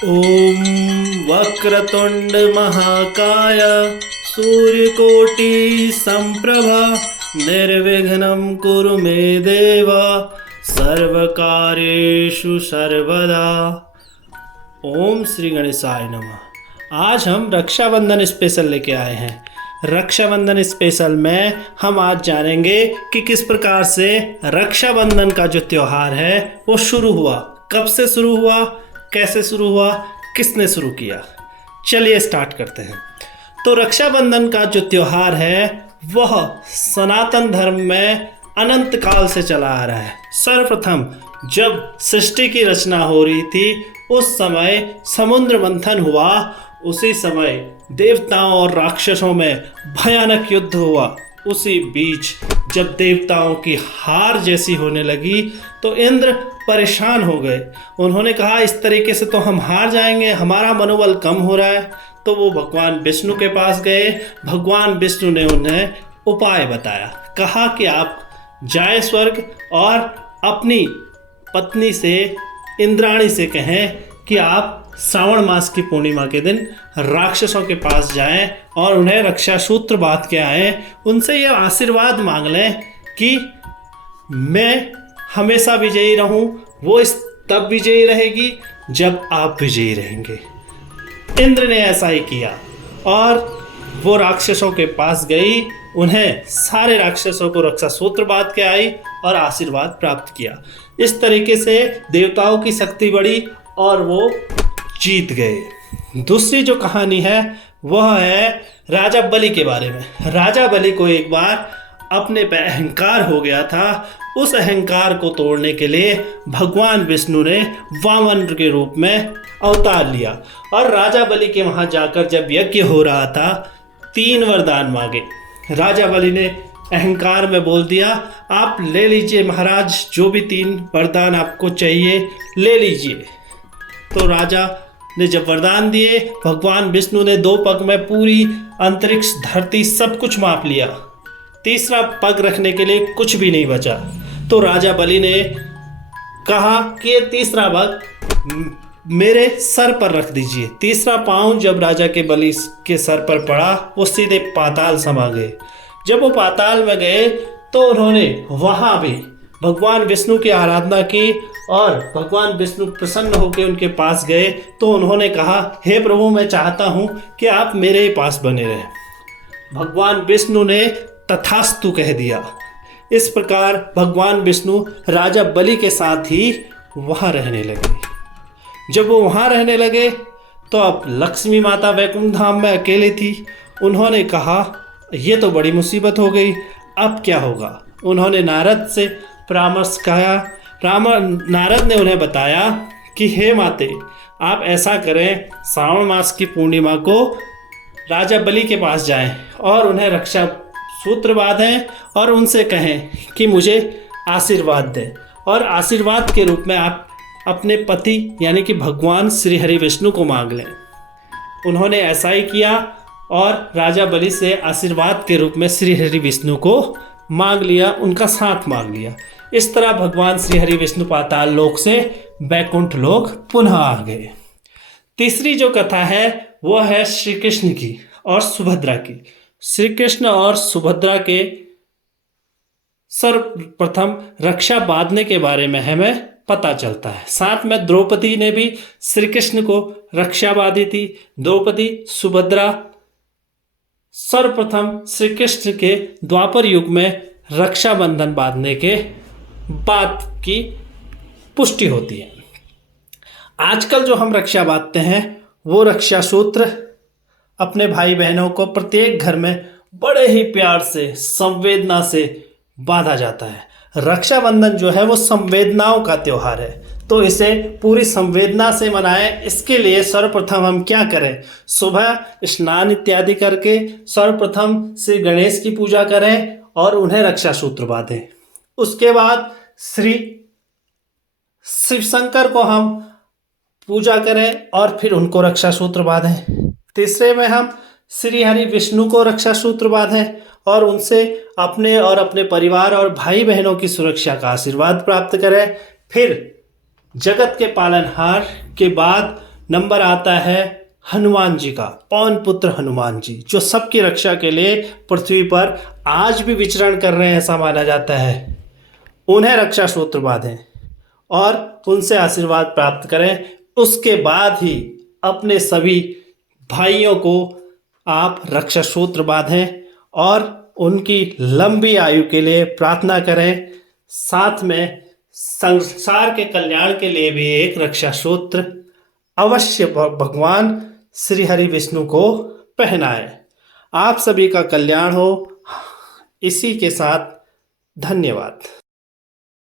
ॐ वक्रतुण्ड महाकाय सूर्यकोटि संप्रभा निर्विघ्नं कुरु मे देव सर्वकार्येषु सर्वदा। ओम श्री गणेशाय नमः। आज हम रक्षाबंधन स्पेशल लेके आए हैं। रक्षाबंधन स्पेशल में हम आज जानेंगे कि किस प्रकार से रक्षाबंधन का जो त्यौहार है वो शुरू हुआ, कब से शुरू हुआ, कैसे शुरू हुआ, किसने शुरू किया। चलिए स्टार्ट करते हैं। तो रक्षाबंधन का जो त्यौहार है वह सनातन धर्म में अनंत काल से चला आ रहा है। सर्वप्रथम जब सृष्टि की रचना हो रही थी उस समय समुद्र मंथन हुआ, उसी समय देवताओं और राक्षसों में भयानक युद्ध हुआ। उसी बीच जब देवताओं की हार जैसी होने लगी तो इंद्र परेशान हो गए। उन्होंने कहा इस तरीके से तो हम हार जाएंगे, हमारा मनोबल कम हो रहा है। तो वो भगवान विष्णु के पास गए। भगवान विष्णु ने उन्हें उपाय बताया, कहा कि आप जाए स्वर्ग और अपनी पत्नी से इंद्राणी से कहें कि आप श्रावण मास की पूर्णिमा के दिन राक्षसों के पास जाएं और उन्हें रक्षा सूत्र बांध के आएं। उनसे ये आशीर्वाद मांग लें कि मैं हमेशा विजयी रहूं, वो तब विजयी रहेगी जब आप विजयी रहेंगे। इंद्र ने ऐसा ही किया और वो राक्षसों के पास गई, उन्हें सारे राक्षसों को रक्षा सूत्र बांध के आई और आशीर्वाद प्राप्त किया। इस तरीके से देवताओं की शक्ति बढ़ी और वो जीत गए। दूसरी जो कहानी है वह है राजा बलि के बारे में। राजा बलि को एक बार अपने पे अहंकार हो गया था। उस अहंकार को तोड़ने के लिए भगवान विष्णु ने वामन के रूप में अवतार लिया और राजा बलि के वहाँ जाकर जब यज्ञ हो रहा था 3 वरदान मांगे। राजा बलि ने अहंकार में बोल दिया, आप ले लीजिए महाराज, जो भी 3 वरदान आपको चाहिए ले लीजिए। तो राजा ने जब वरदान दिए, भगवान विष्णु ने 2 पग में पूरी अंतरिक्ष धरती सब कुछ माप लिया। तीसरा पग रखने के लिए कुछ भी नहीं बचा। तो राजा बलि ने कहा कि ये तीसरा पग मेरे सर पर रख दीजिए। तीसरा पांव जब राजा के बलि के सर पर पड़ा वो सीधे पाताल समा गए। जब वो पाताल में गए तो उन्होंने वहाँ भी भगवान विष्णु की आराधना की और भगवान विष्णु प्रसन्न होकर उनके पास गए। तो उन्होंने कहा, हे प्रभु, मैं चाहता हूँ कि आप मेरे ही पास बने रहें। भगवान विष्णु ने तथास्तु कह दिया। इस प्रकार भगवान विष्णु राजा बलि के साथ ही वहाँ रहने लगे। जब वो वहाँ रहने लगे तो अब लक्ष्मी माता वैकुंठ धाम में अकेली थी। उन्होंने कहा ये तो बड़ी मुसीबत हो गई, अब क्या होगा। उन्होंने नारद से परामर्श किया। नारद ने उन्हें बताया कि हे माते, आप ऐसा करें, श्रावण मास की पूर्णिमा को राजा बलि के पास जाएं और उन्हें रक्षा सूत्र बांधें और उनसे कहें कि मुझे आशीर्वाद दें और आशीर्वाद के रूप में आप अपने पति यानी कि भगवान श्री हरि विष्णु को मांग लें। उन्होंने ऐसा ही किया और राजा बलि से आशीर्वाद के रूप में श्री हरि विष्णु को मांग लिया, उनका साथ मांग लिया। इस तरह भगवान श्री हरि विष्णु पाताल लोक से बैकुंठ लोक पुनः आ गए। तीसरी जो कथा है वो है श्री कृष्ण की और सुभद्रा की। श्री कृष्ण और सुभद्रा के सर्वप्रथम रक्षा बांधने के बारे में हमें पता चलता है। साथ में द्रौपदी ने भी श्री कृष्ण को रक्षा बांधी थी। द्रौपदी, सुभद्रा सर्वप्रथम श्री कृष्ण के द्वापर युग में रक्षाबंधन बांधने के बात की पुष्टि होती है। आजकल जो हम रक्षा बांधते हैं वो रक्षा सूत्र अपने भाई बहनों को प्रत्येक घर में बड़े ही प्यार से, संवेदना से बांधा जाता है। रक्षाबंधन जो है वो संवेदनाओं का त्यौहार है, तो इसे पूरी संवेदना से मनाएं। इसके लिए सर्वप्रथम हम क्या करें, सुबह स्नान इत्यादि करके सर्वप्रथम श्री गणेश की पूजा करें और उन्हें रक्षा सूत्र बांधें। उसके बाद श्री शिव शंकर को हम पूजा करें और फिर उनको रक्षा सूत्र बांधें। तीसरे में हम श्री हरि विष्णु को रक्षा सूत्र बांधें और उनसे अपने और अपने परिवार और भाई बहनों की सुरक्षा का आशीर्वाद प्राप्त करें। फिर जगत के पालनहार के बाद नंबर आता है हनुमान जी का, पवन पुत्र हनुमान जी, जो सबकी रक्षा के लिए पृथ्वी पर आज भी विचरण कर रहे हैं ऐसा माना जाता है। उन्हें रक्षा सूत्र बांधें और उनसे आशीर्वाद प्राप्त करें। उसके बाद ही अपने सभी भाइयों को आप रक्षा सूत्र बांधें और उनकी लंबी आयु के लिए प्रार्थना करें। साथ में संसार के कल्याण के लिए भी एक रक्षा सूत्र अवश्य भगवान श्री हरि विष्णु को पहनाएं। आप सभी का कल्याण हो। इसी के साथ धन्यवाद।